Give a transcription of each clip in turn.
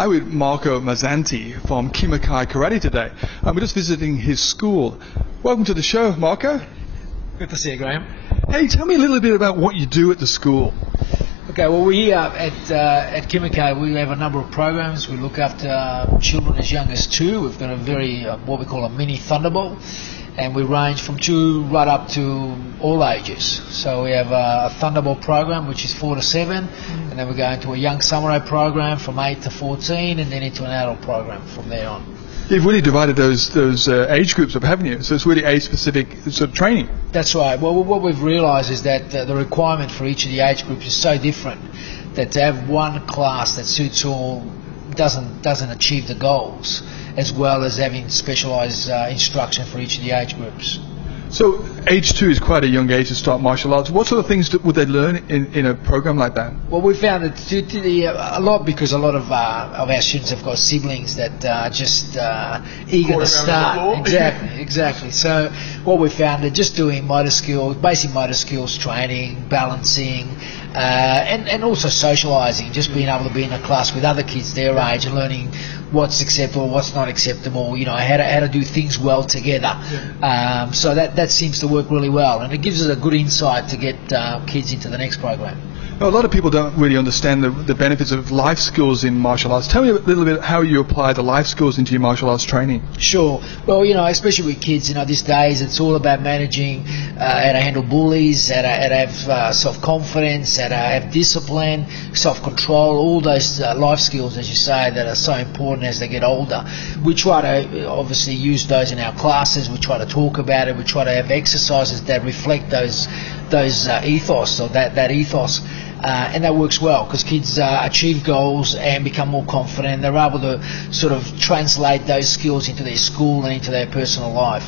I'm with Marco Mazzanti from Kimakai Karate today. We're just visiting his school. Welcome to the show, Marco. Good to see you, Graham. Hey, tell me a little bit about what you do at the school. Okay, well, we at Kimakai, we have a number of programs. We look after children as young as 2. We've got a very, what we call a mini Thunderbolt, and we range from 2 right up to all ages. So we have a Thunderbolt program, which is 4 to 7, and then we go into a young samurai program from 8 to 14, and then into an adult program from there on. You've really divided those age groups up, haven't you? So it's really age-specific sort of training. That's right. Well, what we've realised is that the requirement for each of the age groups is so different that to have one class that suits all doesn't achieve the goals, as well as having specialised instruction for each of the age groups. So age 2 is quite a young age to start martial arts. What sort of things would they learn in a program like that? Well, we found that a lot because a lot of our students have got siblings that are just eager to start. Exactly. So what we found is just doing motor skills, basic motor skills training, balancing, and also socialising, just being able to be in a class with other kids their age and learning what's acceptable, what's not acceptable, you know, how to do things well together. Yeah. So that seems to work really well, and it gives us a good insight to get kids into the next program. Now, a lot of people don't really understand the benefits of life skills in martial arts. Tell me a little bit how you apply the life skills into your martial arts training. Sure. Well, you know, especially with kids, you know, these days it's all about managing how to handle bullies, how to have self-confidence, how to have discipline, self-control, all those life skills, as you say, that are so important as they get older. We try to obviously use those in our classes. We try to talk about it. We try to have exercises that reflect those ethos, or that ethos. And that works well because kids achieve goals and become more confident, and they're able to sort of translate those skills into their school and into their personal life.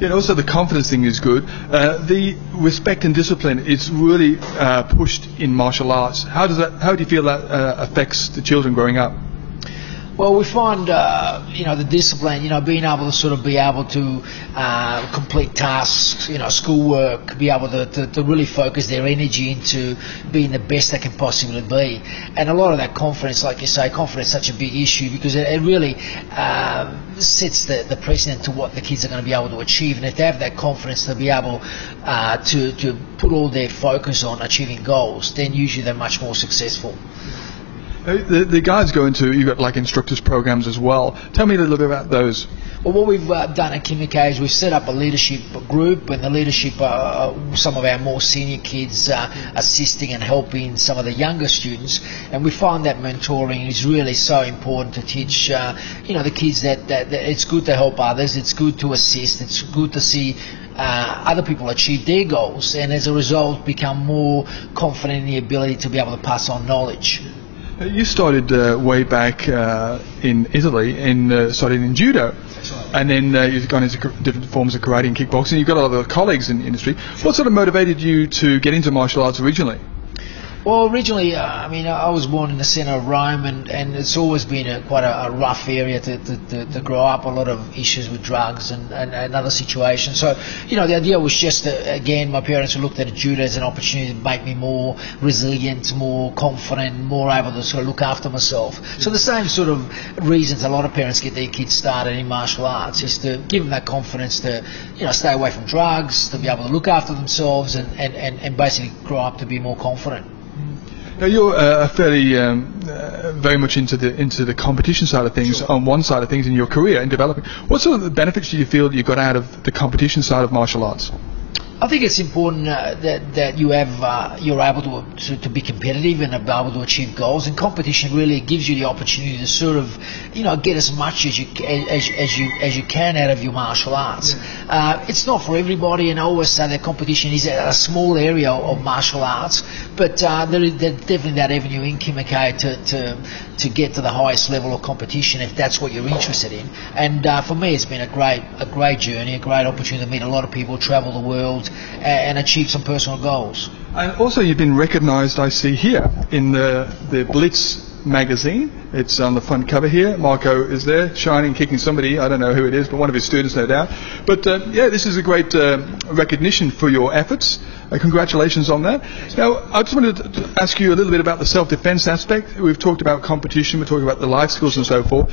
Yeah, and also the confidence thing is good. The respect and discipline is really pushed in martial arts. How do you feel that affects the children growing up? Well, we find, you know, the discipline, you know, being able to complete tasks, you know, schoolwork, be able to really focus their energy into being the best they can possibly be. And a lot of that confidence, like you say, confidence is such a big issue because it really sets the precedent to what the kids are going to be able to achieve. And if they have that confidence to be able to put all their focus on achieving goals, then usually they're much more successful. The guys go into, you've got like instructors programs as well. Tell me a little bit about those. Well, what we've done at Kimakai is we've set up a leadership group, and the leadership are some of our more senior kids assisting and helping some of the younger students. And we find that mentoring is really so important to teach, you know, the kids that it's good to help others, it's good to assist, it's good to see other people achieve their goals, and as a result become more confident in the ability to be able to pass on knowledge. You started way back in Italy, started in judo, and then you've gone into different forms of karate and kickboxing. You've got a lot of colleagues in the industry. What sort of motivated you to get into martial arts originally? Well, originally, I mean, I was born in the centre of Rome, and it's always been quite a rough area to grow up, a lot of issues with drugs and other situations. So, you know, the idea was just that, again, my parents looked at judo as an opportunity to make me more resilient, more confident, more able to sort of look after myself. So the same sort of reasons a lot of parents get their kids started in martial arts is to give them that confidence to, you know, stay away from drugs, to be able to look after themselves and basically grow up to be more confident. Now you're fairly very much into the competition side of things. Sure. On one side of things in your career in developing. What sort of benefits do you feel you got out of the competition side of martial arts? I think it's important that you're able to be competitive and be able to achieve goals. And competition really gives you the opportunity to sort of, you know, get as much as you can out of your martial arts. Yeah. It's not for everybody, and I always say that competition is a small area of martial arts, but there's definitely that avenue in Kimakai to get to the highest level of competition if that's what you're interested in. And for me, it's been a great journey, a great opportunity to meet a lot of people, travel the world, and achieve some personal goals. And also, you've been recognised, I see here, in the Blitz magazine. It's on the front cover here. Marco is there, shining, kicking somebody. I don't know who it is, but one of his students, no doubt. But yeah, this is a great recognition for your efforts. Congratulations on that. Now, I just wanted to ask you a little bit about the self-defense aspect. We've talked about competition, we're talking about the life skills and so forth.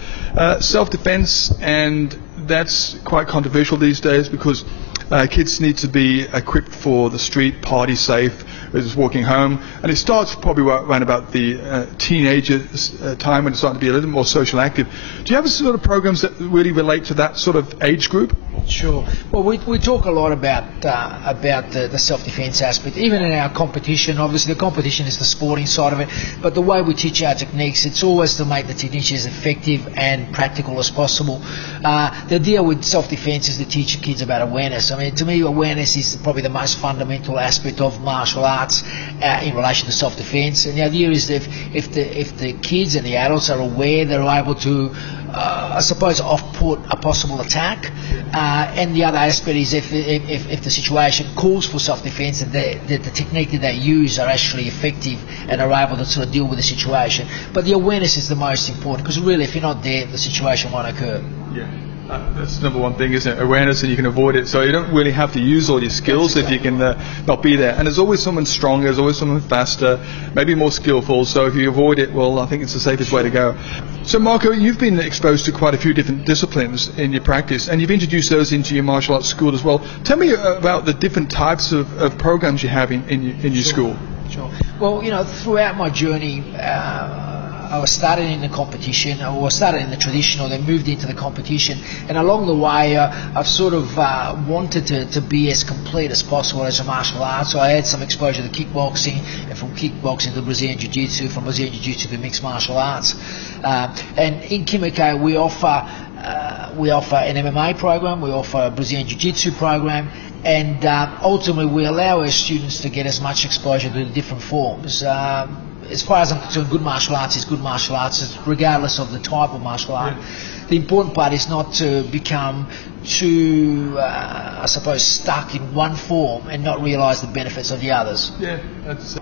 Self-defense, and that's quite controversial these days because kids need to be equipped for the street, party safe, just walking home. And it starts probably around about the teenager time when it's starting to be a little more social active. Do you have sort of programs that really relate to that sort of age group? Sure. Well, we talk a lot about the self-defense aspect, even in our competition. Obviously, the competition is the sporting side of it, but the way we teach our techniques, it's always to make the techniques as effective and practical as possible. The deal with self-defense is to teach kids about awareness. I mean, to me, awareness is probably the most fundamental aspect of martial arts in relation to self-defense. And the idea is that if the kids and the adults are aware, they're able to I suppose off-put a possible attack, and the other aspect is if the situation calls for self-defense, and the technique that they use are actually effective and are able to sort of deal with the situation. But the awareness is the most important, because really if you're not there, the situation won't occur. Yeah. That's the number one thing, isn't it? Awareness, and you can avoid it. So you don't really have to use all your skills if you can not be there. And there's always someone stronger, there's always someone faster, maybe more skillful. So if you avoid it, well, I think it's the safest way to go. So Marco, you've been exposed to quite a few different disciplines in your practice, and you've introduced those into your martial arts school as well. Tell me about the different types of programs you have in your school. Sure. Well, throughout my journey, I was started in the competition, or started in the traditional, then moved into the competition, and along the way I've sort of wanted to be as complete as possible as a martial arts. So I had some exposure to kickboxing, and from kickboxing to Brazilian Jiu-Jitsu, from Brazilian Jiu-Jitsu to mixed martial arts. And in Kimiko we offer an MMA program, we offer a Brazilian Jiu-Jitsu program, and ultimately we allow our students to get as much exposure to the different forms. As far as I'm concerned, good martial arts is good martial arts, regardless of the type of martial art. Yeah. The important part is not to become too, I suppose, stuck in one form and not realise the benefits of the others. Yeah, that's